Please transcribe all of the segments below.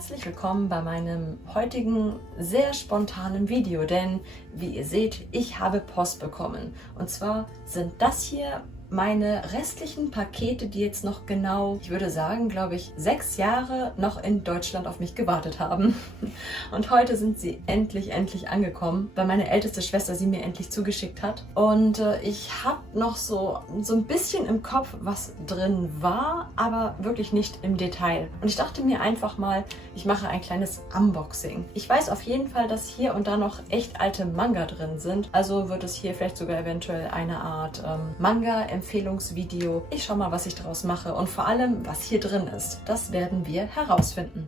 Herzlich willkommen bei meinem heutigen sehr spontanen Video, denn wie ihr seht, ich habe Post bekommen. Und zwar sind das hier meine restlichen Pakete, die jetzt noch genau, ich würde sagen, glaube ich, 6 Jahre noch in Deutschland auf mich gewartet haben. Und heute sind sie endlich angekommen, weil meine älteste Schwester sie mir endlich zugeschickt hat. Und ich habe noch so ein bisschen im Kopf, was drin war, aber wirklich nicht im Detail. Und ich dachte mir einfach mal, ich mache ein kleines Unboxing. Ich weiß auf jeden Fall, dass hier und da noch echt alte Manga drin sind. Also wird es hier vielleicht sogar eventuell eine Art Manga-Empfehlungsvideo. Ich schau mal, was ich daraus mache und vor allem, was hier drin ist. Das werden wir herausfinden.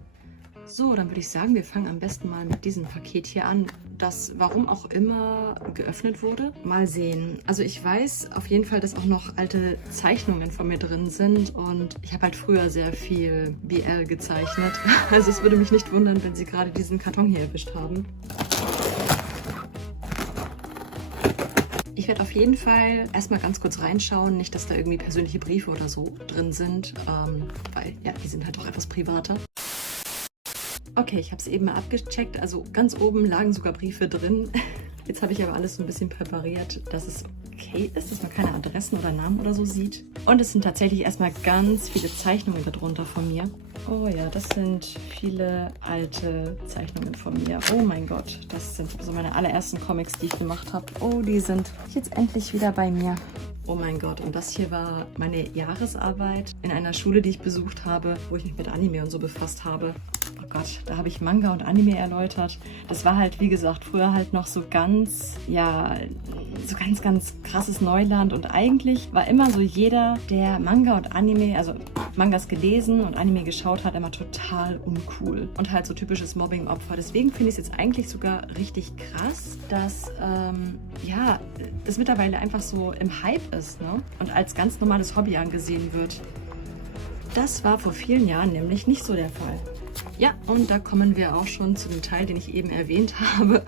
So, dann würde ich sagen, wir fangen am besten mal mit diesem Paket hier an, das warum auch immer geöffnet wurde. Mal sehen. Also ich weiß auf jeden Fall, dass auch noch alte Zeichnungen von mir drin sind und ich habe halt früher sehr viel BL gezeichnet. Also es würde mich nicht wundern, wenn Sie gerade diesen Karton hier erwischt haben. Ich werde auf jeden Fall erstmal ganz kurz reinschauen, nicht, dass da irgendwie persönliche Briefe oder so drin sind, weil ja, die sind halt auch etwas privater. Okay, ich habe es eben mal abgecheckt, also ganz oben lagen sogar Briefe drin. Jetzt habe ich aber alles so ein bisschen präpariert, dass es okay ist, dass man keine Adressen oder Namen oder so sieht. Und es sind tatsächlich erstmal ganz viele Zeichnungen darunter von mir. Oh ja, das sind viele alte Zeichnungen von mir. Oh mein Gott, das sind so meine allerersten Comics, die ich gemacht habe. Oh, die sind jetzt endlich wieder bei mir. Oh mein Gott, und das hier war meine Jahresarbeit in einer Schule, die ich besucht habe, wo ich mich mit Anime und so befasst habe. Oh Gott, da habe ich Manga und Anime erläutert. Das war halt, wie gesagt, früher halt noch so ganz, ja, so ganz krasses Neuland. Und eigentlich war immer so jeder, der Manga und Anime, also Mangas gelesen und Anime geschaut hat, immer total uncool. Und halt so typisches Mobbing-Opfer. Deswegen finde ich es jetzt eigentlich sogar richtig krass, dass, ja, das mittlerweile einfach so im Hype ist, ne? Und als ganz normales Hobby angesehen wird. Das war vor vielen Jahren nämlich nicht so der Fall. Ja, und da kommen wir auch schon zu dem Teil, den ich eben erwähnt habe,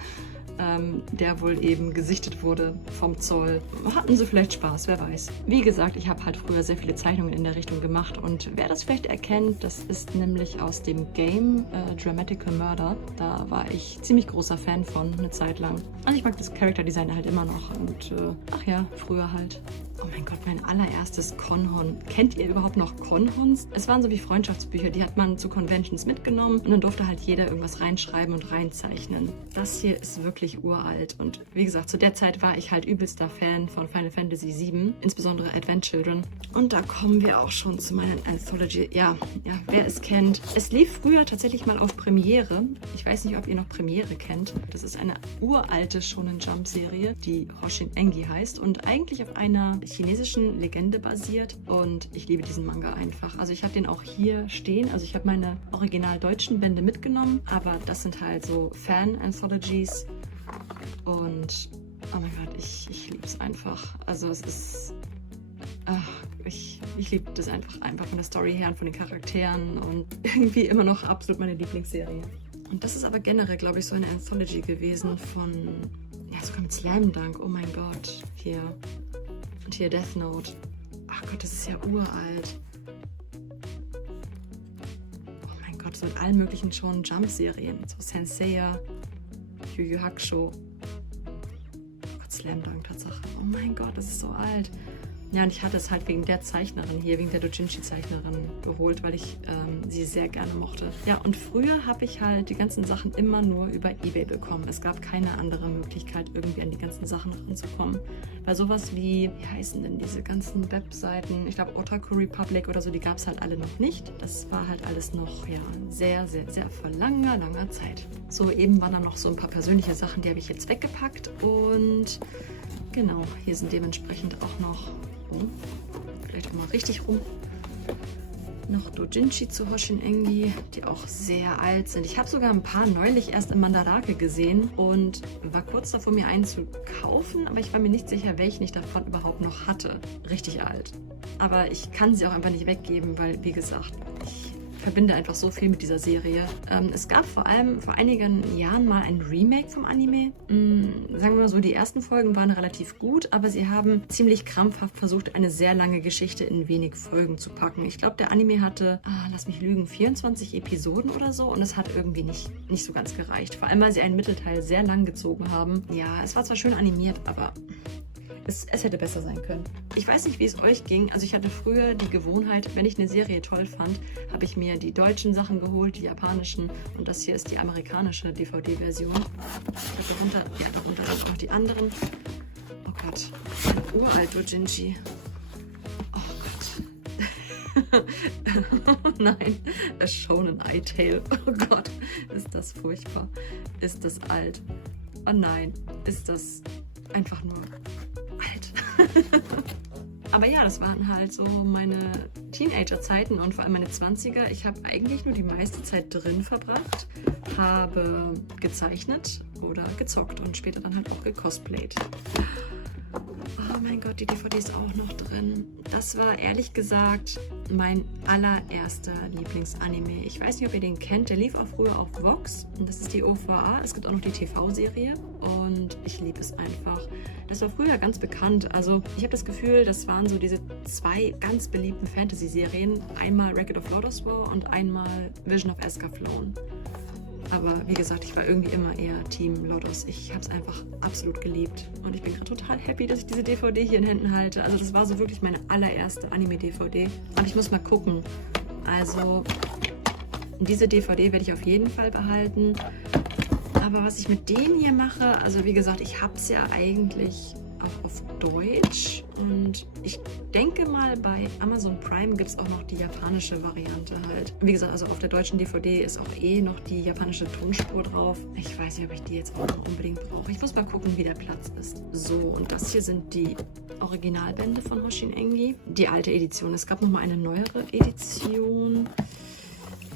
der wohl eben gesichtet wurde vom Zoll. Hatten sie vielleicht Spaß, wer weiß. Wie gesagt, ich habe halt früher sehr viele Zeichnungen in der Richtung gemacht und wer das vielleicht erkennt, das ist nämlich aus dem Game Dramatical Murder. Da war ich ziemlich großer Fan von, eine Zeit lang. Also ich mag das Character Design halt immer noch und ach ja, früher halt. Oh mein Gott, mein allererstes Konhon. Kennt ihr überhaupt noch Konhons? Es waren so wie Freundschaftsbücher, die hat man zu Conventions mitgenommen und dann durfte halt jeder irgendwas reinschreiben und reinzeichnen. Das hier ist wirklich uralt und wie gesagt, zu der Zeit war ich halt übelster Fan von Final Fantasy VII, insbesondere Advent Children. Und da kommen wir auch schon zu meiner Anthology. Ja, wer es kennt. Es lief früher tatsächlich mal auf Premiere. Ich weiß nicht, ob ihr noch Premiere kennt. Das ist eine uralte Shonen Jump Serie, die Hoshin Engi heißt und eigentlich auf einer chinesischen Legende basiert und ich liebe diesen Manga einfach. Also ich habe den auch hier stehen, also ich habe meine original deutschen Bände mitgenommen, aber das sind halt so Fan-Anthologies und oh mein Gott, ich liebe es einfach. Also es ist, ach, ich liebe das einfach von der Story her und von den Charakteren und irgendwie immer noch absolut meine Lieblingsserie. Und das ist aber generell, glaube ich, so eine Anthology gewesen von, ja, sogar mit Slam Dunk, oh mein Gott, hier. Und hier Death Note. Ach Gott, das ist ja uralt. Oh mein Gott, so mit allen möglichen Shonen Jump Serien. So Senseiya, Yu Yu Hakusho. Oh Gott, Slam Dunk, Tatsache. Oh mein Gott, das ist so alt. Ja, und ich hatte es halt wegen der Zeichnerin hier, wegen der Doujinshi-Zeichnerin geholt, weil ich sie sehr gerne mochte. Ja, und früher habe ich halt die ganzen Sachen immer nur über eBay bekommen. Es gab keine andere Möglichkeit, irgendwie an die ganzen Sachen ranzukommen. Weil sowas wie heißen denn diese ganzen Webseiten? Ich glaube, Otaku Republic oder so, die gab es halt alle noch nicht. Das war halt alles noch, ja, sehr vor langer Zeit. So, eben waren da noch so ein paar persönliche Sachen, die habe ich jetzt weggepackt. Und genau, hier sind dementsprechend auch noch vielleicht auch mal richtig rum. Noch Doujinshi zu Hoshin Engi, die auch sehr alt sind. Ich habe sogar ein paar neulich erst im Mandarake gesehen und war kurz davor, mir einen zu kaufen, aber ich war mir nicht sicher, welchen ich davon überhaupt noch hatte. Richtig alt. Aber ich kann sie auch einfach nicht weggeben, weil, wie gesagt, ich verbinde einfach so viel mit dieser Serie. Es gab vor allem vor einigen Jahren mal ein Remake vom Anime. Sagen wir mal so, die ersten Folgen waren relativ gut, aber sie haben ziemlich krampfhaft versucht, eine sehr lange Geschichte in wenig Folgen zu packen. Ich glaube, der Anime hatte, lass mich lügen, 24 Episoden oder so und es hat irgendwie nicht so ganz gereicht. Vor allem, weil sie einen Mittelteil sehr lang gezogen haben. Ja, es war zwar schön animiert, aber es hätte besser sein können. Ich weiß nicht, wie es euch ging. Also ich hatte früher die Gewohnheit, wenn ich eine Serie toll fand, habe ich mir die deutschen Sachen geholt, die japanischen. Und das hier ist die amerikanische DVD-Version. Ich habe darunter dann auch die anderen. Oh Gott, ein uralt Dojinshi. Oh Gott. Nein, A Shonen I-Tale. Oh Gott, ist das furchtbar. Ist das alt. Oh nein, ist das einfach nur alt. Aber ja, das waren halt so meine Teenager-Zeiten und vor allem meine 20er. Ich habe eigentlich nur die meiste Zeit drin verbracht, habe gezeichnet oder gezockt und später dann halt auch gecosplayt. Oh mein Gott, die DVD ist auch noch drin. Das war ehrlich gesagt mein allererster Lieblingsanime. Ich weiß nicht, ob ihr den kennt. Der lief auch früher auf Vox. Und das ist die OVA. Es gibt auch noch die TV-Serie. Und ich liebe es einfach. Das war früher ganz bekannt. Also ich habe das Gefühl, das waren so diese zwei ganz beliebten Fantasy-Serien. Einmal Record of Lodoss War und einmal Vision of Escaflowne. Aber wie gesagt, ich war irgendwie immer eher Team Lodoss. Ich habe es einfach absolut geliebt. Und ich bin gerade total happy, dass ich diese DVD hier in Händen halte. Also das war so wirklich meine allererste Anime-DVD. Aber ich muss mal gucken. Also diese DVD werde ich auf jeden Fall behalten. Aber was ich mit denen hier mache, also wie gesagt, ich habe es ja eigentlich auch auf Deutsch. Und ich denke mal, bei Amazon Prime gibt es auch noch die japanische Variante halt. Wie gesagt, also auf der deutschen DVD ist auch noch die japanische Tonspur drauf. Ich weiß nicht, ob ich die jetzt auch noch unbedingt brauche. Ich muss mal gucken, wie der Platz ist. So, und das hier sind die Originalbände von Hoshin Engi. Die alte Edition. Es gab noch mal eine neuere Edition.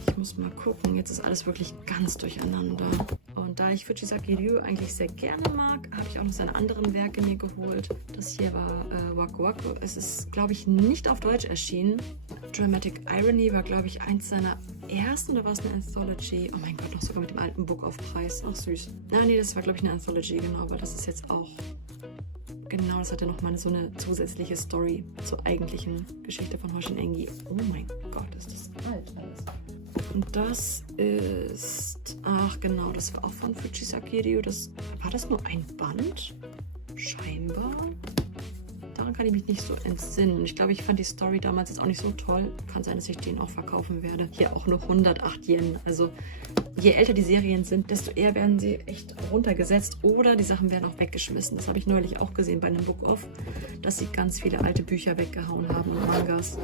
Ich muss mal gucken. Jetzt ist alles wirklich ganz durcheinander. Und da ich Fujisaki Ryu eigentlich sehr gerne mag, habe ich auch noch seine anderen Werke mir geholt. Das hier war Waku Waku. Es ist, glaube ich, nicht auf Deutsch erschienen. Dramatic Irony war, glaube ich, eins seiner ersten, oder war es eine Anthology? Oh mein Gott, noch sogar mit dem alten Book auf Preis. Ach süß. Nee, das war, glaube ich, eine Anthology, genau, aber das ist jetzt auch... Genau, das hatte nochmal so eine zusätzliche Story zur eigentlichen Geschichte von Hoshin Engi. Oh mein Gott, ist das alt alles. Und das ist... Ach genau, das war auch von Fujisaki Ryu. War das nur ein Band? Scheinbar. Daran kann ich mich nicht so entsinnen. Ich glaube, ich fand die Story damals jetzt auch nicht so toll. Kann sein, dass ich den auch verkaufen werde. Hier auch nur 108 Yen. Also je älter die Serien sind, desto eher werden sie echt runtergesetzt. Oder die Sachen werden auch weggeschmissen. Das habe ich neulich auch gesehen bei einem Book-Off, dass sie ganz viele alte Bücher weggehauen haben und Mangas.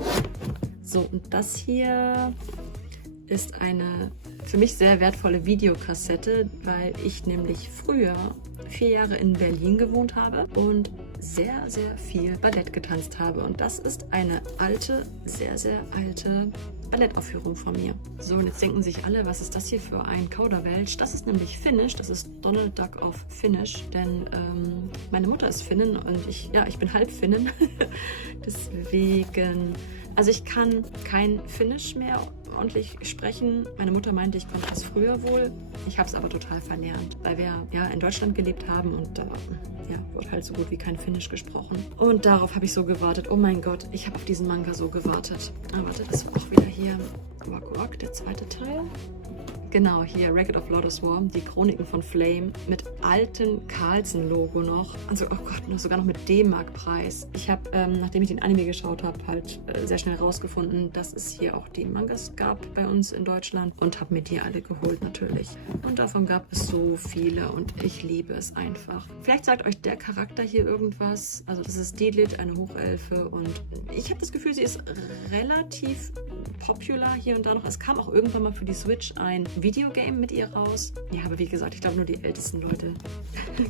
So, und das hier ist eine für mich sehr wertvolle Videokassette, weil ich nämlich früher 4 Jahre in Berlin gewohnt habe und sehr, sehr viel Ballett getanzt habe. Und das ist eine alte, sehr, sehr alte Ballettaufführung von mir. So, und jetzt denken sich alle, was ist das hier für ein Kauderwelsch? Das ist nämlich Finnisch, das ist Donald Duck auf Finnisch, denn meine Mutter ist Finnin und ich bin halb Finnin. Deswegen, also ich kann kein Finnisch mehr ordentlich sprechen. Meine Mutter meinte, ich konnte das früher wohl. Ich habe es aber total verlernt, weil wir ja in Deutschland gelebt haben und da wurde halt so gut wie kein Finnisch gesprochen. Und darauf habe ich so gewartet. Oh mein Gott, ich habe auf diesen Manga so gewartet. Aber warte, das war auch wieder hier Waku Waku, der zweite Teil. Genau, hier Record of Lodoss War, die Chroniken von Flame mit altem Carlsen-Logo noch. Also, oh Gott, sogar noch mit D-Mark-Preis. Ich habe, nachdem ich den Anime geschaut habe, halt sehr schnell rausgefunden, dass es hier auch die Mangas gab bei uns in Deutschland und habe mir die alle geholt natürlich. Und davon gab es so viele und ich liebe es einfach. Vielleicht sagt euch der Charakter hier irgendwas. Also das ist Dilit, eine Hochelfe und ich habe das Gefühl, sie ist relativ popular hier und da noch. Es kam auch irgendwann mal für die Switch ein Videogame mit ihr raus. Ja, aber wie gesagt, ich glaube nur die ältesten Leute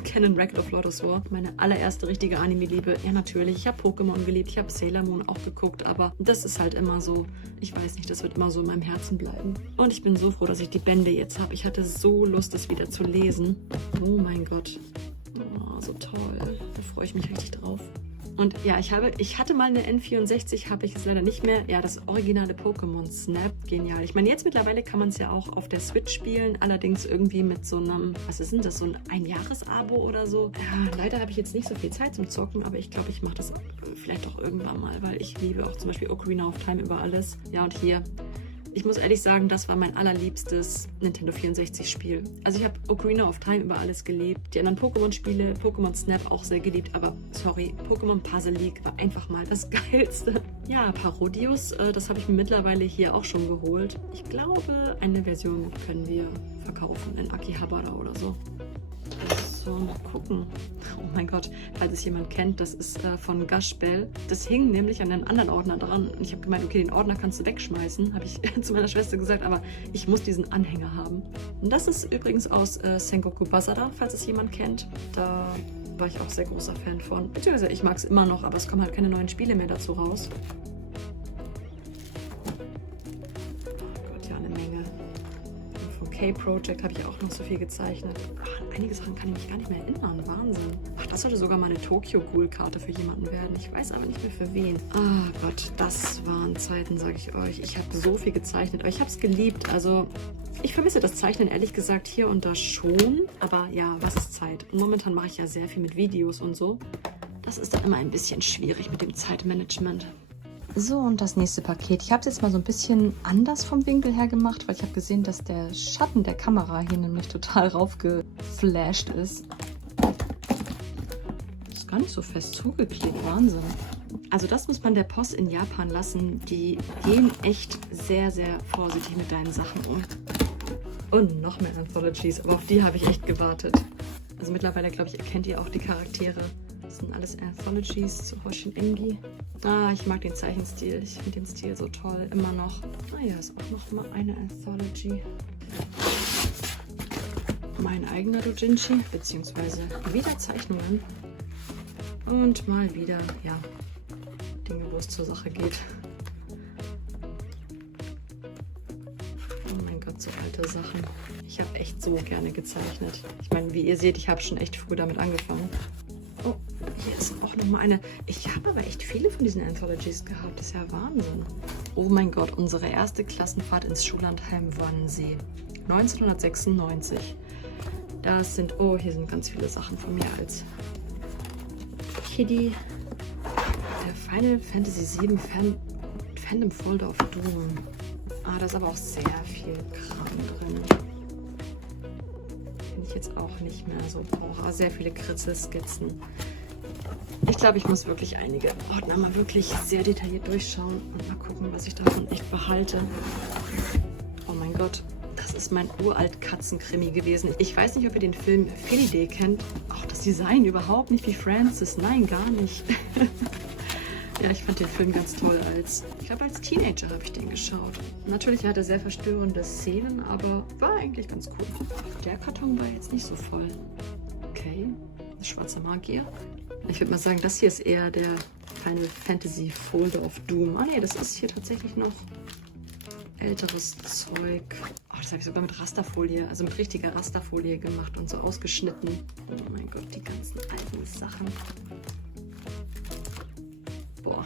kennen Record of Lodoss War. Meine allererste richtige Anime-Liebe. Ja, natürlich. Ich habe Pokémon geliebt, ich habe Sailor Moon auch geguckt, aber das ist halt immer so, ich weiß nicht, das wird immer so in meinem Herzen bleiben. Und ich bin so froh, dass ich die Bände jetzt habe. Ich hatte so Lust, das wieder zu lesen. Oh mein Gott. Oh, so toll. Da freue ich mich richtig drauf. Und ja, ich hatte mal eine N64, habe ich es leider nicht mehr. Ja, das originale Pokémon Snap, genial. Ich meine, jetzt mittlerweile kann man es ja auch auf der Switch spielen, allerdings irgendwie mit so einem, was ist denn das, so ein Einjahres-Abo oder so. Ja, leider habe ich jetzt nicht so viel Zeit zum Zocken, aber ich glaube, ich mache das vielleicht auch irgendwann mal, weil ich liebe auch zum Beispiel Ocarina of Time über alles. Ja, und hier, ich muss ehrlich sagen, das war mein allerliebstes Nintendo 64-Spiel. Also ich habe Ocarina of Time über alles geliebt. Die anderen Pokémon-Spiele, Pokémon Snap auch sehr geliebt. Aber sorry, Pokémon Puzzle League war einfach mal das Geilste. Ja, Parodius, das habe ich mir mittlerweile hier auch schon geholt. Ich glaube, eine Version können wir verkaufen in Akihabara oder so. So, mal gucken. Oh mein Gott, falls es jemand kennt, das ist von Gush Bell. Das hing nämlich an einem anderen Ordner dran. Und ich habe gemeint, okay, den Ordner kannst du wegschmeißen, habe ich zu meiner Schwester gesagt, aber ich muss diesen Anhänger haben. Und das ist übrigens aus Sengoku Basara, falls es jemand kennt. Da war ich auch sehr großer Fan von. Beziehungsweise ich mag es immer noch, aber es kommen halt keine neuen Spiele mehr dazu raus. Oh Gott, ja, eine Menge. K-Project habe ich auch noch so viel gezeichnet. Ach, an einige Sachen kann ich mich gar nicht mehr erinnern. Wahnsinn. Ach, das sollte sogar mal eine Tokyo-Ghoul-Karte für jemanden werden. Ich weiß aber nicht mehr für wen. Ah Gott, das waren Zeiten, sage ich euch. Ich habe so viel gezeichnet, aber ich habe es geliebt. Also ich vermisse das Zeichnen ehrlich gesagt hier und da schon. Aber ja, was ist Zeit? Und momentan mache ich ja sehr viel mit Videos und so. Das ist dann immer ein bisschen schwierig mit dem Zeitmanagement. So, und das nächste Paket. Ich habe es jetzt mal so ein bisschen anders vom Winkel her gemacht, weil ich habe gesehen, dass der Schatten der Kamera hier nämlich total raufgeflasht ist. Ist gar nicht so fest zugeklebt, Wahnsinn. Also das muss man der Post in Japan lassen. Die gehen echt sehr, sehr vorsichtig mit deinen Sachen um. Und noch mehr Anthologies, aber auf die habe ich echt gewartet. Also mittlerweile, glaube ich, erkennt ihr auch die Charaktere. Das sind alles Anthologies zu Hoshin Engi. Ah, ich mag den Zeichenstil. Ich finde den Stil so toll. Immer noch. Ah ja, ist auch noch mal eine Anthology. Mein eigener Doujinshi, beziehungsweise wieder Zeichnungen. Und mal wieder, ja, Dinge, wo es zur Sache geht. Oh mein Gott, so alte Sachen. Ich habe echt so gerne gezeichnet. Ich meine, wie ihr seht, ich habe schon echt früh damit angefangen. Oh, hier ist auch noch mal eine. Ich habe aber echt viele von diesen Anthologies gehabt. Das ist ja Wahnsinn. Oh mein Gott, unsere erste Klassenfahrt ins Schullandheim Wannsee. 1996. Das sind, oh, hier sind ganz viele Sachen von mir als Kiddie. Der Final Fantasy VII Fandom Folder of Doom. Ah, da ist aber auch sehr viel Kram drin. Den ich jetzt auch nicht mehr so brauche. Sehr viele Kritzelskizzen. Ich glaube, ich muss wirklich einige Ordner mal wirklich sehr detailliert durchschauen und mal gucken, was ich davon echt behalte. Oh mein Gott, das ist mein uralt Katzenkrimi gewesen. Ich weiß nicht, ob ihr den Film Felidae kennt. Auch das Design überhaupt nicht wie Francis. Nein, gar nicht. Ja, ich fand den Film ganz toll. Ich glaube, als Teenager habe ich den geschaut. Natürlich hatte er sehr verstörende Szenen, aber war eigentlich ganz cool. Der Karton war jetzt nicht so voll. Okay, eine schwarze Magier. Ich würde mal sagen, das hier ist eher der Final Fantasy Folder of Doom. Ah ne, das ist hier tatsächlich noch älteres Zeug. Oh, das habe ich sogar mit Rasterfolie, also mit richtiger Rasterfolie gemacht und so ausgeschnitten. Oh mein Gott, die ganzen alten Sachen. Boah.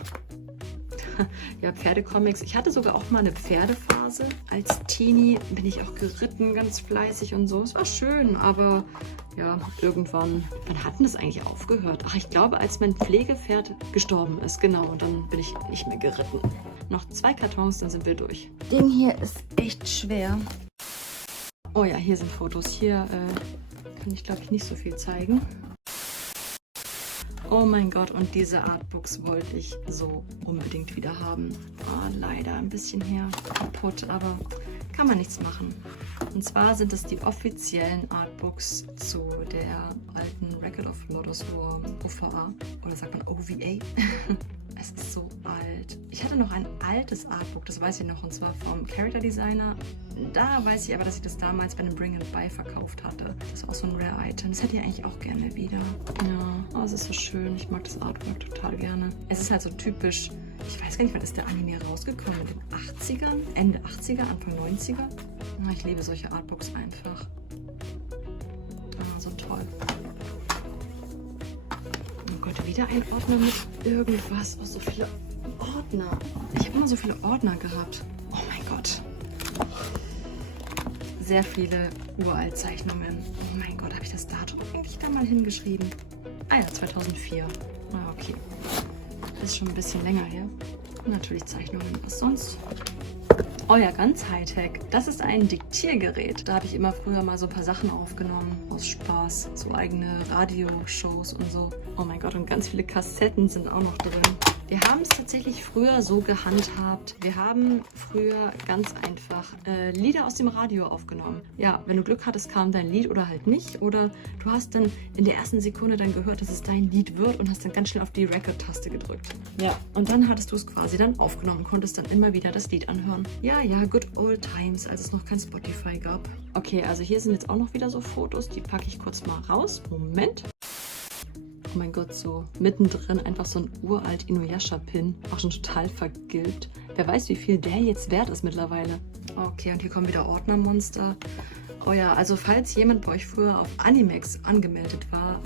Ja, Pferdecomics. Ich hatte sogar auch mal eine Pferdephase. Als Teenie bin ich auch geritten, ganz fleißig und so. Es war schön, aber ja, irgendwann, wann hat denn das eigentlich aufgehört? Ach, ich glaube, als mein Pflegepferd gestorben ist, genau. Und dann bin ich nicht mehr geritten. Noch 2 Kartons, dann sind wir durch. Den hier ist echt schwer. Oh ja, hier sind Fotos. Hier kann ich, glaube ich, nicht so viel zeigen. Oh mein Gott, und diese Artbooks wollte ich so unbedingt wieder haben. Oh, leider ein bisschen her kaputt, aber kann man nichts machen. Und zwar sind es die offiziellen Artbooks zu der alten Record of Lodoss War OVA. Oder sagt man OVA? Es ist so alt. Ich hatte noch ein altes Artbook, das weiß ich noch, und zwar vom Character Designer. Da weiß ich aber, dass ich das damals bei einem Bring and Buy verkauft hatte. Das war auch so ein Rare-Item. Das hätte ich eigentlich auch gerne wieder. Ja, oh, es ist so schön. Ich mag das Artwork total gerne. Es ist halt so typisch. Ich weiß gar nicht, wann ist der Anime rausgekommen? In den 80ern? Ende 80er, Anfang 90er? Na, ich liebe solche Artbooks einfach. Ah, so toll. Oh Gott, wieder ein Ordner mit irgendwas. Oh, so viele Ordner. Ich habe immer so viele Ordner gehabt. Oh mein Gott. Sehr viele Uraltzeichnungen. Oh mein Gott, habe ich das Datum eigentlich da mal hingeschrieben? Ah ja, 2004. Ah, okay. Das ist schon ein bisschen länger her. Und natürlich Zeichnungen. Was sonst? Oh ja, ganz Hightech. Das ist ein Diktiergerät. Da habe ich immer früher mal so ein paar Sachen aufgenommen. Aus Spaß. So eigene Radioshows und so. Oh mein Gott, und ganz viele Kassetten sind auch noch drin. Wir haben es tatsächlich früher so gehandhabt. Wir haben früher ganz einfach Lieder aus dem Radio aufgenommen. Ja, wenn du Glück hattest, kam dein Lied oder halt nicht. Oder du hast dann in der ersten Sekunde dann gehört, dass es dein Lied wird und hast dann ganz schnell auf die Record-Taste gedrückt. Ja, und dann hattest du es quasi dann aufgenommen und konntest dann immer wieder das Lied anhören. Ja, good old times, als es noch kein Spotify gab. Okay, also hier sind jetzt auch noch wieder so Fotos. Die packe ich kurz mal raus. Moment. Oh mein Gott, so mittendrin einfach so ein uralt Inuyasha-Pin. Auch schon total vergilbt. Wer weiß, wie viel der jetzt wert ist mittlerweile. Okay, und hier kommen wieder Ordnermonster. Oh ja, also falls jemand bei euch früher auf Animex angemeldet war,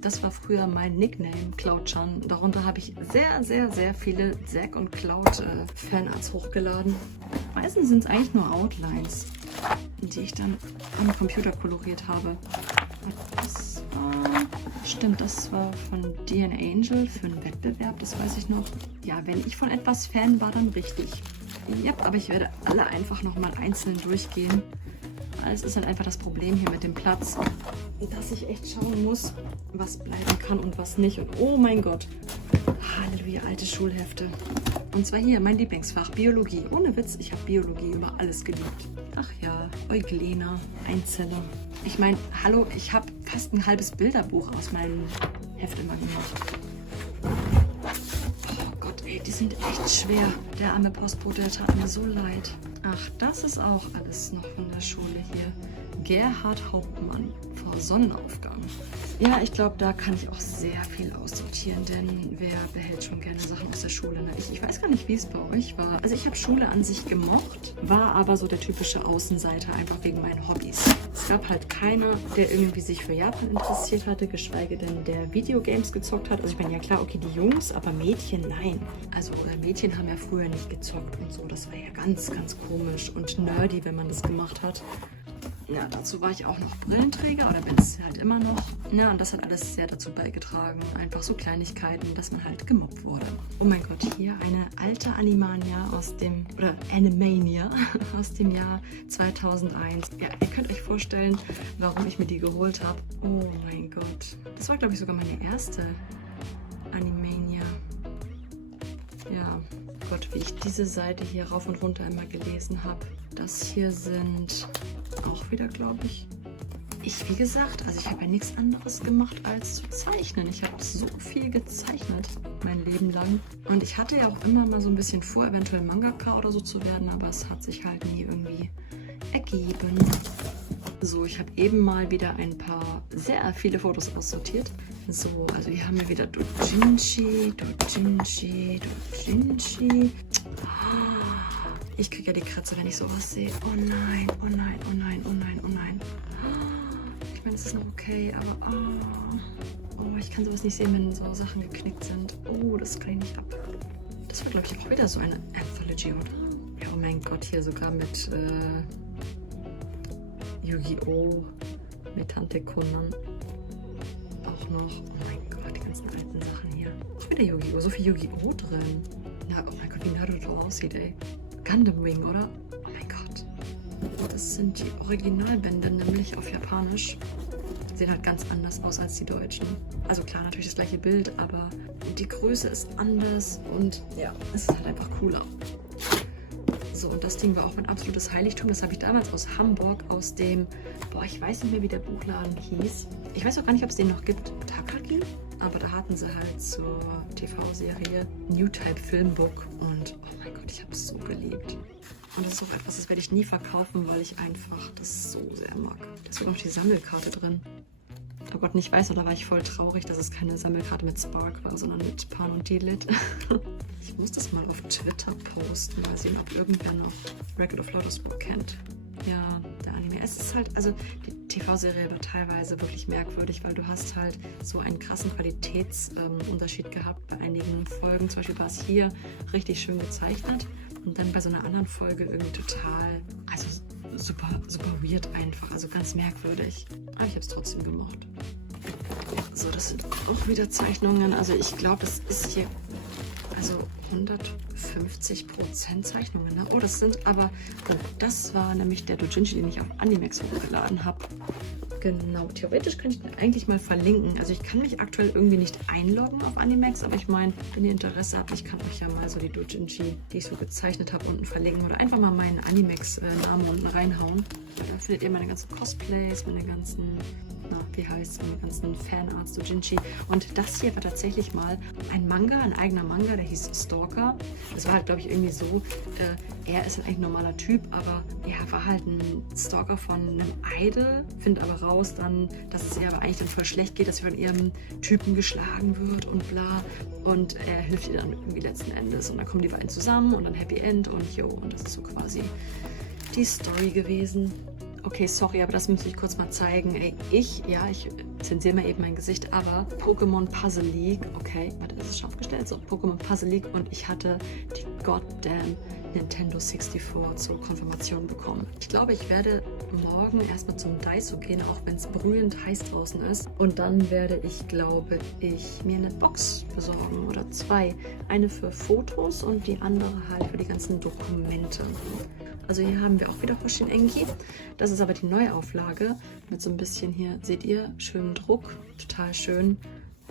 das war früher mein Nickname, Cloud-chan. Darunter habe ich sehr viele Zack und Cloud Fanarts hochgeladen. Meistens sind es eigentlich nur Outlines, die ich dann am Computer koloriert habe. Das war, stimmt, das war von DNA Angel für einen Wettbewerb, das weiß ich noch. Ja, wenn ich von etwas Fan war, dann richtig. Ja, aber ich werde alle einfach nochmal einzeln durchgehen. Es ist halt einfach das Problem hier mit dem Platz, dass ich echt schauen muss, was bleiben kann und was nicht. Und oh mein Gott, Halleluja, alte Schulhefte. Und zwar hier mein Lieblingsfach, Biologie. Ohne Witz, ich habe Biologie über alles geliebt. Ach ja, Euglena, Einzeller. Ich meine, hallo, ich habe fast ein halbes Bilderbuch aus meinem Heft immer gemacht. Oh Gott, ey, die sind echt schwer. Der arme Postbote, der tat mir so leid. Ach, das ist auch alles noch von der Schule hier. Gerhard Hauptmann vor Sonnenaufgang. Ja, ich glaube, da kann ich auch sehr viel aussortieren, denn wer behält schon gerne Sachen aus der Schule? Ne? Ich weiß gar nicht, wie es bei euch war. Also ich habe Schule an sich gemocht, war aber so der typische Außenseiter, einfach wegen meinen Hobbys. Es gab halt keiner, der irgendwie sich für Japan interessiert hatte, geschweige denn der Videogames gezockt hat. Also ich meine, ja klar, okay, die Jungs, aber Mädchen, nein. Also Mädchen haben ja früher nicht gezockt und so. Das war ja ganz komisch und nerdy, wenn man das gemacht hat. Ja, dazu war ich auch noch Brillenträger oder bin es halt immer noch. Ja, und das hat alles sehr dazu beigetragen. Einfach so Kleinigkeiten, dass man halt gemobbt wurde. Oh mein Gott, hier eine alte Animania aus dem, oder Animania aus dem Jahr 2001. Ja, ihr könnt euch vorstellen, warum ich mir die geholt habe. Oh mein Gott. Das war, glaube ich, sogar meine erste Animania. Ja, Gott, wie ich diese Seite hier rauf und runter immer gelesen habe. Das hier sind auch wieder, glaube ich. Wie gesagt, also ich habe ja nichts anderes gemacht als zu zeichnen. Ich habe so viel gezeichnet, mein Leben lang. Und ich hatte ja auch immer mal so ein bisschen vor, eventuell Mangaka oder so zu werden, aber es hat sich halt nie irgendwie ergeben. So, ich habe eben mal wieder ein paar sehr viele Fotos aussortiert. So, also hier haben wir wieder Dojinshi. Ich kriege ja die Kratze, wenn ich sowas sehe. Oh nein. Ich meine, es ist noch okay, aber oh, ich kann sowas nicht sehen, wenn so Sachen geknickt sind. Oh, das kann ich nicht ab. Das war, glaube ich, auch wieder so eine Anthology, oder? Ja, oh mein Gott, hier sogar mit Yu-Gi-Oh! Mit Tante Conan. Auch noch. Oh mein Gott, die ganzen alten Sachen hier. Auch wieder Yu-Gi-Oh! So viel Yu-Gi-Oh! Drin. Ja, oh mein Gott, wie Naruto aussieht, ey. Gundam Wing, oder? Oh mein Gott. Das sind die Originalbände, nämlich auf Japanisch. Die sehen halt ganz anders aus als die deutschen. Also klar, natürlich das gleiche Bild, aber die Größe ist anders und ja, es ist halt einfach cooler. So, und das Ding war auch mein absolutes Heiligtum. Das habe ich damals aus Hamburg, aus dem, ich weiß nicht mehr, wie der Buchladen hieß. Ich weiß auch gar nicht, ob es den noch gibt. Takagi? Aber da hatten sie halt zur TV-Serie New Type Filmbook. Und oh mein Gott, ich habe es so geliebt. Und das ist auch etwas, das werde ich nie verkaufen, weil ich einfach das so sehr mag. Da ist sogar noch die Sammelkarte drin. Oh Gott, nicht weiß, oder war ich voll traurig, dass es keine Sammelkarte mit Spark war, sondern mit Pan und Delete. Ich muss das mal auf Twitter posten, mal sehen, ob irgendwer noch Record of Lotus Book kennt. Ja, der Anime. es ist halt, also die TV-Serie war teilweise wirklich merkwürdig, weil du hast halt so einen krassen Qualitätsunterschied gehabt bei einigen Folgen. Zum Beispiel war es hier richtig schön gezeichnet und dann bei so einer anderen Folge irgendwie total, also super, super weird einfach, also ganz merkwürdig. Aber ich habe es trotzdem gemocht. So, das sind auch wieder Zeichnungen. Also ich glaube, das ist hier also 150% Zeichnungen. Ne? Oh, das sind aber, oh, das war nämlich der Doujinshi, den ich auf Animex hochgeladen habe. Genau, theoretisch könnte ich den eigentlich mal verlinken. Also ich kann mich aktuell irgendwie nicht einloggen auf Animex, aber ich meine, wenn ihr Interesse habt, ich kann euch ja mal so die Doujinshi, die ich so gezeichnet habe, unten verlinken oder einfach mal meinen Animex-Namen unten reinhauen. Da findet ihr meine ganzen Cosplays, meine ganzen, na, wie heißt es, meine ganzen Fanarts, Doujinshi. Und das hier war tatsächlich mal ein Manga, ein eigener Manga, der hieß Stalker. Das war halt, glaube ich, irgendwie so, er ist eigentlich ein normaler Typ, aber er war halt ein Stalker von einem Idol, findet aber raus dann, dass es ihr aber eigentlich dann voll schlecht geht, dass sie von ihrem Typen geschlagen wird und bla. Und er hilft ihr dann irgendwie letzten Endes. Und dann kommen die beiden zusammen und dann Happy End und jo, und das ist so quasi die Story gewesen. Okay, sorry, aber das müsste ich kurz mal zeigen. Ey, ich zensiere mal eben mein Gesicht, aber Pokémon Puzzle League, okay, warte, ist es scharf gestellt? So, Pokémon Puzzle League und ich hatte die goddamn Nintendo 64 zur Konfirmation bekommen. Ich glaube, ich werde morgen erstmal zum Daiso gehen, auch wenn es brühend heiß draußen ist. Und dann werde ich, glaube ich, mir eine Box besorgen oder zwei. Eine für Fotos und die andere halt für die ganzen Dokumente. Also hier haben wir auch wieder Hoshin Engi. Das ist aber die Neuauflage mit so ein bisschen hier, seht ihr, schönen Druck, total schön.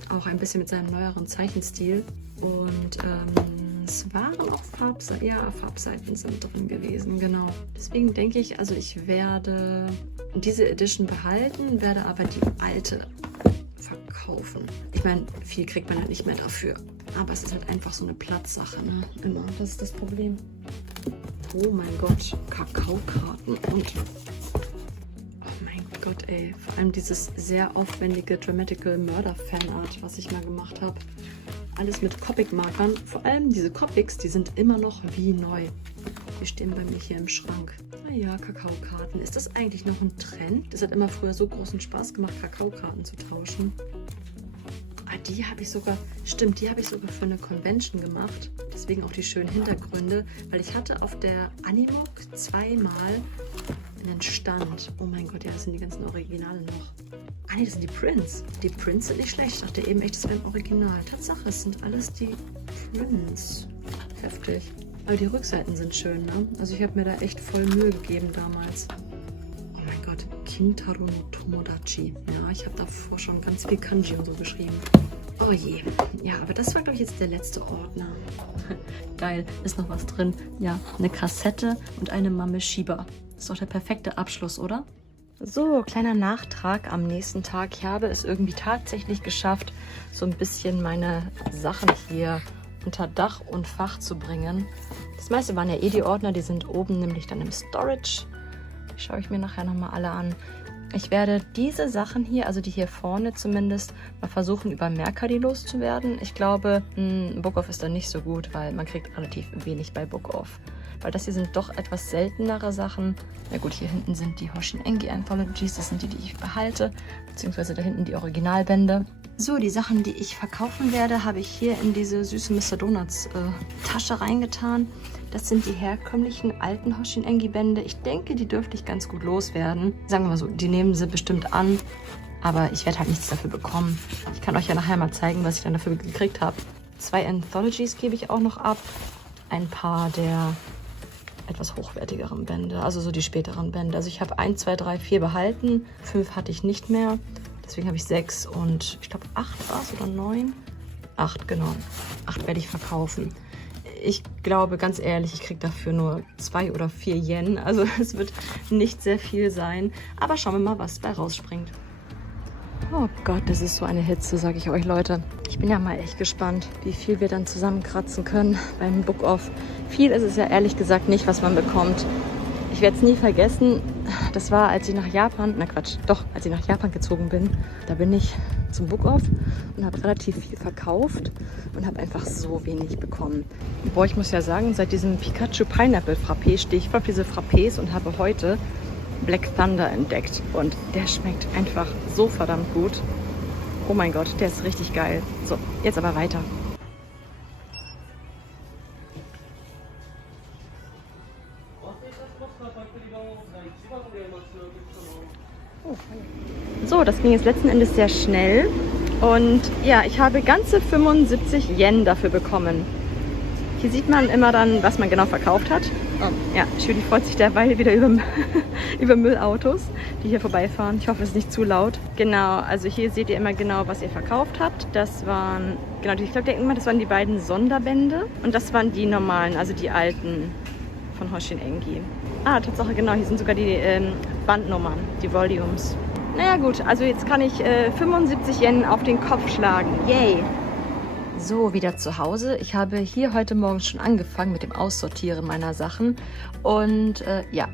Auch ein bisschen mit seinem neueren Zeichenstil. Und es waren auch Farbseiten, ja, Farbseiten sind drin gewesen, genau. Deswegen denke ich, also ich werde diese Edition behalten, werde aber die alte verkaufen. Ich meine, viel kriegt man halt nicht mehr dafür. Aber es ist halt einfach so eine Platzsache, ne? Genau, das ist das Problem. Oh mein Gott, Kakaokarten und oh mein Gott, ey. Vor allem dieses sehr aufwendige Dramatical Murder Fanart, was ich mal gemacht habe. Alles mit Copic-Markern. Vor allem diese Copics, die sind immer noch wie neu. Die stehen bei mir hier im Schrank. Naja, Kakaokarten. Ist das eigentlich noch ein Trend? Das hat immer früher so großen Spaß gemacht, Kakaokarten zu tauschen. Ah, die habe ich sogar, stimmt, die habe ich sogar für eine Convention gemacht. Deswegen auch die schönen Hintergründe, weil ich hatte auf der Animoc zweimal einen Stand. Oh mein Gott, ja, das sind die ganzen Originale noch. Ah nee, das sind die Prints. Die Prints sind nicht schlecht. Ich dachte eben echt, das wäre ein Original. Tatsache, es sind alles die Prints. Heftig. Aber die Rückseiten sind schön, ne? Also ich habe mir da echt voll Mühe gegeben damals. Oh mein Gott, Kintaro no Tomodachi. Ja, ich habe davor schon ganz viel Kanji und so geschrieben. Oh je. Ja, aber das war, glaube ich, jetzt der letzte Ordner. Geil, ist noch was drin. Ja, eine Kassette und eine Mameshiba. Ist doch der perfekte Abschluss, oder? So, kleiner Nachtrag am nächsten Tag. Ich habe es irgendwie tatsächlich geschafft, so ein bisschen meine Sachen hier unter Dach und Fach zu bringen. Das meiste waren ja eh die Ordner, die sind oben nämlich dann im Storage. Die schaue ich mir nachher nochmal alle an. Ich werde diese Sachen hier, also die hier vorne zumindest, mal versuchen über Mercari loszuwerden. Ich glaube, Book-Off ist dann nicht so gut, weil man kriegt relativ wenig bei Book-Off. Weil das hier sind doch etwas seltenere Sachen. Na gut, hier hinten sind die Hoshin Engi Anthologies, das sind die, die ich behalte, beziehungsweise da hinten die Originalbände. So, die Sachen, die ich verkaufen werde, habe ich hier in diese süße Mr. Donuts Tasche reingetan. Das sind die herkömmlichen alten Hoshin Engi Bände. Ich denke, die dürfte ich ganz gut loswerden. Sagen wir mal so, die nehmen sie bestimmt an, aber ich werde halt nichts dafür bekommen. Ich kann euch ja nachher mal zeigen, was ich dann dafür gekriegt habe. 2 Anthologies gebe ich auch noch ab. Ein paar der etwas hochwertigeren Bände, also so die späteren Bände. Also ich habe 1, 2, 3, 4 behalten, 5 hatte ich nicht mehr. Deswegen habe ich 6 und ich glaube 8 war es oder 9? 8, genau. 8 werde ich verkaufen. Ich glaube, ganz ehrlich, ich kriege dafür nur 2 oder 4 Yen. Also es wird nicht sehr viel sein. Aber schauen wir mal, was bei rausspringt. Oh Gott, das ist so eine Hitze, sage ich euch, Leute. Ich bin ja mal echt gespannt, wie viel wir dann zusammenkratzen können beim Book-Off. Viel ist es ja ehrlich gesagt nicht, was man bekommt. Ich werde es nie vergessen, das war, als ich nach Japan, als ich nach Japan gezogen bin, da bin ich zum Book-Off und habe relativ viel verkauft und habe einfach so wenig bekommen. Boah, ich muss ja sagen, seit diesem Pikachu Pineapple Frappé stehe ich auf diese Frappés und habe heute Black Thunder entdeckt und der schmeckt einfach so verdammt gut. Oh mein Gott, der ist richtig geil. So, jetzt aber weiter. So, das ging jetzt letzten Endes sehr schnell. Und ja, ich habe ganze 75 Yen dafür bekommen. Hier sieht man immer dann, was man genau verkauft hat. Oh, ja, Judy freut sich derweil wieder über Müllautos, die hier vorbeifahren. Ich hoffe, es ist nicht zu laut. Genau, also hier seht ihr immer genau, was ihr verkauft habt. Das waren, genau, ich glaube, das waren die beiden Sonderbände. Und das waren die normalen, also die alten von Hoshin Engi. Ah, Tatsache, genau, hier sind sogar die Bandnummern, die Volumes. Naja gut, also jetzt kann ich 75 Yen auf den Kopf schlagen. Yay! So, wieder zu Hause. Ich habe hier heute Morgen schon angefangen mit dem Aussortieren meiner Sachen. Und ja,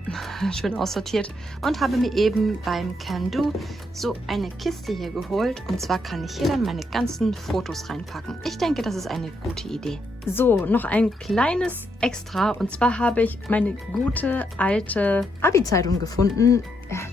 schön aussortiert. Und habe mir eben beim Can-Do so eine Kiste hier geholt. Und zwar kann ich hier dann meine ganzen Fotos reinpacken. Ich denke, das ist eine gute Idee. So, noch ein kleines Extra. Und zwar habe ich meine gute alte Abi-Zeitung gefunden.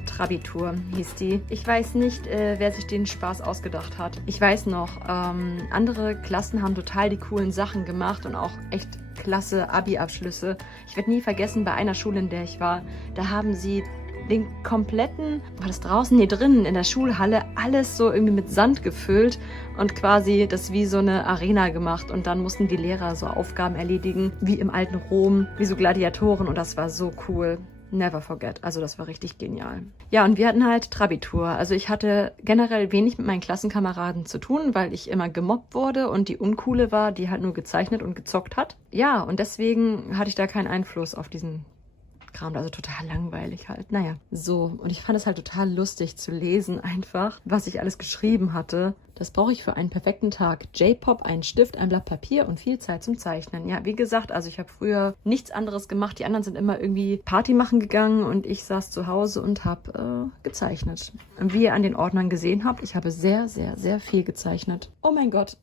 Trabitur hieß die. Ich weiß nicht, wer sich den Spaß ausgedacht hat. Ich weiß noch, andere Klassen haben total die coolen Sachen gemacht und auch echt klasse Abi-Abschlüsse. Ich werde nie vergessen, bei einer Schule, in der ich war, da haben sie den kompletten, war das draußen? Nee, drinnen in der Schulhalle, alles so irgendwie mit Sand gefüllt und quasi das wie so eine Arena gemacht. Und dann mussten die Lehrer so Aufgaben erledigen, wie im alten Rom, wie so Gladiatoren. Und das war so cool. Never forget. Also das war richtig genial. Ja, und wir hatten halt Trabitur. Also ich hatte generell wenig mit meinen Klassenkameraden zu tun, weil ich immer gemobbt wurde und die Uncoole war, die halt nur gezeichnet und gezockt hat. Ja, und deswegen hatte ich da keinen Einfluss auf diesen Kram, also total langweilig halt. Naja, so. Und ich fand es halt total lustig zu lesen einfach, was ich alles geschrieben hatte. Das brauche ich für einen perfekten Tag. J-Pop, einen Stift, ein Blatt Papier und viel Zeit zum Zeichnen. Ja, wie gesagt, also ich habe früher nichts anderes gemacht. Die anderen sind immer irgendwie Party machen gegangen und ich saß zu Hause und habe gezeichnet. Und wie ihr an den Ordnern gesehen habt, ich habe sehr, sehr, sehr viel gezeichnet. Oh mein Gott.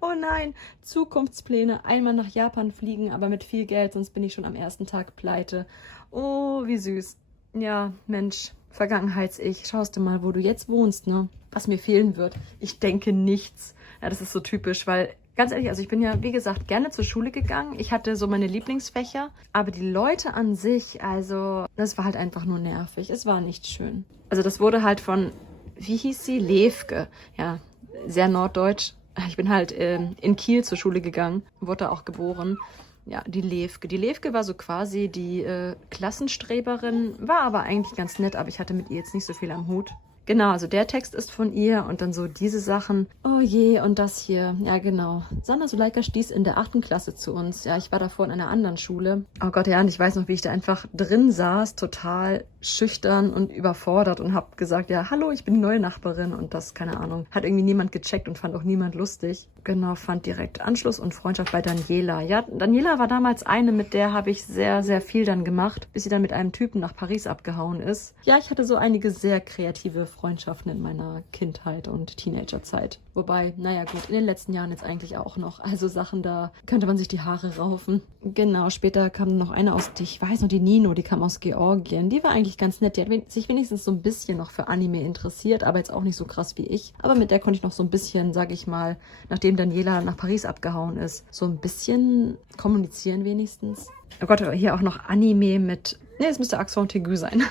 Oh nein, Zukunftspläne. Einmal nach Japan fliegen, aber mit viel Geld, sonst bin ich schon am ersten Tag pleite. Oh, wie süß. Ja, Mensch, Vergangenheits-Ich. Schaust du mal, wo du jetzt wohnst, ne? Was mir fehlen wird. Ich denke nichts. Ja, das ist so typisch, weil, ganz ehrlich, also ich bin ja, wie gesagt, gerne zur Schule gegangen. Ich hatte so meine Lieblingsfächer. Aber die Leute an sich, also, das war halt einfach nur nervig. Es war nicht schön. Also das wurde halt von, wie hieß sie? Levke. Ja, sehr norddeutsch. Ich bin halt in Kiel zur Schule gegangen, wurde da auch geboren. Ja, die Levke. Die Levke war so quasi die Klassenstreberin, war aber eigentlich ganz nett, aber ich hatte mit ihr jetzt nicht so viel am Hut. Genau, also der Text ist von ihr und dann so diese Sachen. Oh je, und das hier. Ja, genau. Sanna Suleika stieß in der 8. Klasse zu uns. Ja, ich war davor in einer anderen Schule. Oh Gott, ja, und ich weiß noch, wie ich da einfach drin saß, total schüchtern und überfordert und habe gesagt, ja, hallo, ich bin die neue Nachbarin und das, keine Ahnung, hat irgendwie niemand gecheckt und fand auch niemand lustig. Genau, fand direkt Anschluss und Freundschaft bei Daniela. Ja, Daniela war damals eine, mit der habe ich sehr, sehr viel dann gemacht, bis sie dann mit einem Typen nach Paris abgehauen ist. Ja, ich hatte so einige sehr kreative Freundschaften in meiner Kindheit und Teenagerzeit. Wobei, naja gut, in den letzten Jahren jetzt eigentlich auch noch. Also Sachen, da könnte man sich die Haare raufen. Genau, später kam noch eine aus, ich weiß noch, die Nino, die kam aus Georgien. Die war eigentlich ganz nett. Die hat sich wenigstens so ein bisschen noch für Anime interessiert, aber jetzt auch nicht so krass wie ich. Aber mit der konnte ich noch so ein bisschen, sag ich mal, nachdem Daniela nach Paris abgehauen ist, so ein bisschen kommunizieren wenigstens. Oh Gott, hier auch noch Anime mit, ne, es müsste Accent aigu sein,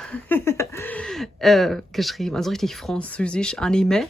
geschrieben. Also richtig französisch Anime.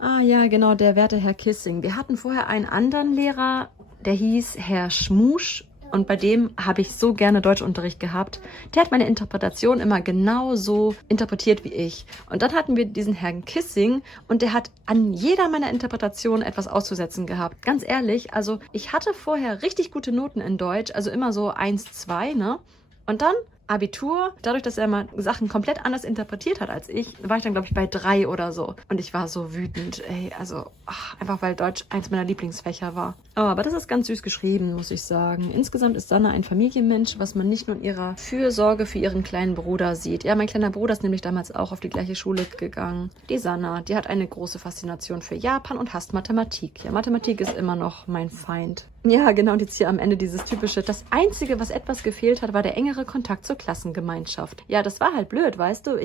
Ah ja, genau, der werte Herr Kissing. Wir hatten vorher einen anderen Lehrer, der hieß Herr Schmusch. Und bei dem habe ich so gerne Deutschunterricht gehabt. Der hat meine Interpretation immer genau so interpretiert wie ich. Und dann hatten wir diesen Herrn Kissing und der hat an jeder meiner Interpretationen etwas auszusetzen gehabt. Ganz ehrlich, also ich hatte vorher richtig gute Noten in Deutsch, also immer so 1, 2, ne? Und dann Abitur, dadurch, dass er mal Sachen komplett anders interpretiert hat als ich, war ich dann, glaube ich, bei 3 oder so. Und ich war so wütend, ey, also einfach weil Deutsch eins meiner Lieblingsfächer war. Oh, aber das ist ganz süß geschrieben, muss ich sagen. Insgesamt ist Sanna ein Familienmensch, was man nicht nur in ihrer Fürsorge für ihren kleinen Bruder sieht. Ja, mein kleiner Bruder ist nämlich damals auch auf die gleiche Schule gegangen. Die Sanna, die hat eine große Faszination für Japan und hasst Mathematik. Ja, Mathematik ist immer noch mein Feind. Ja, genau, und jetzt hier am Ende dieses typische, das Einzige, was etwas gefehlt hat, war der engere Kontakt zur Klassengemeinschaft. Ja, das war halt blöd, weißt du?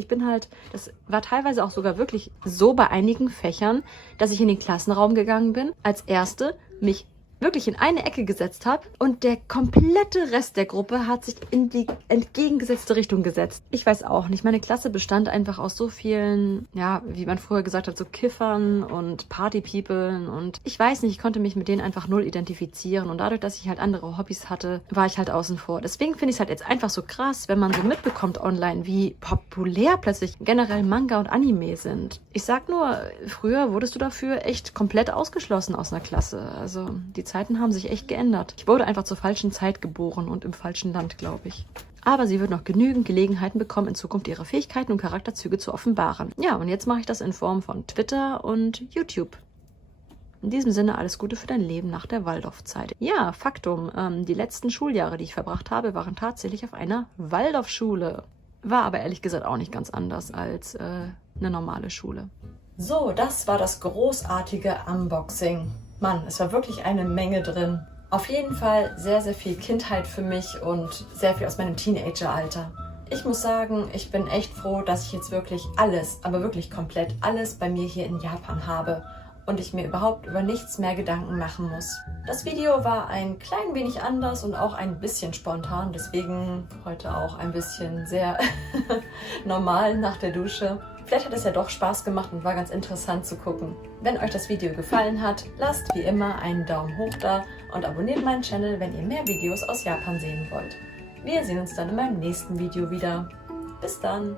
Das war teilweise auch sogar wirklich so bei einigen Fächern, dass ich in den Klassenraum gegangen bin, als Erste mich wirklich in eine Ecke gesetzt habe und der komplette Rest der Gruppe hat sich in die entgegengesetzte Richtung gesetzt. Ich weiß auch nicht, meine Klasse bestand einfach aus so vielen, ja, wie man früher gesagt hat, so Kiffern und Partypeoplen und ich weiß nicht, ich konnte mich mit denen einfach null identifizieren und dadurch, dass ich halt andere Hobbys hatte, war ich halt außen vor. Deswegen finde ich es halt jetzt einfach so krass, wenn man so mitbekommt online, wie populär plötzlich generell Manga und Anime sind. Ich sag nur, früher wurdest du dafür echt komplett ausgeschlossen aus einer Klasse. Also die Zeiten haben sich echt geändert. Ich wurde einfach zur falschen Zeit geboren und im falschen Land, glaube ich. Aber sie wird noch genügend Gelegenheiten bekommen, in Zukunft ihre Fähigkeiten und Charakterzüge zu offenbaren. Ja, und jetzt mache ich das in Form von Twitter und YouTube. In diesem Sinne alles Gute für dein Leben nach der Waldorfzeit. Ja, Faktum, die letzten Schuljahre, die ich verbracht habe, waren tatsächlich auf einer Waldorfschule. War aber ehrlich gesagt auch nicht ganz anders als eine normale Schule. So, das war das großartige Unboxing. Mann, es war wirklich eine Menge drin. Auf jeden Fall sehr, sehr viel Kindheit für mich und sehr viel aus meinem Teenageralter. Ich muss sagen, ich bin echt froh, dass ich jetzt wirklich alles, aber wirklich komplett alles bei mir hier in Japan habe und ich mir überhaupt über nichts mehr Gedanken machen muss. Das Video war ein klein wenig anders und auch ein bisschen spontan, deswegen heute auch ein bisschen sehr normal nach der Dusche. Vielleicht hat es ja doch Spaß gemacht und war ganz interessant zu gucken. Wenn euch das Video gefallen hat, lasst wie immer einen Daumen hoch da und abonniert meinen Channel, wenn ihr mehr Videos aus Japan sehen wollt. Wir sehen uns dann in meinem nächsten Video wieder. Bis dann!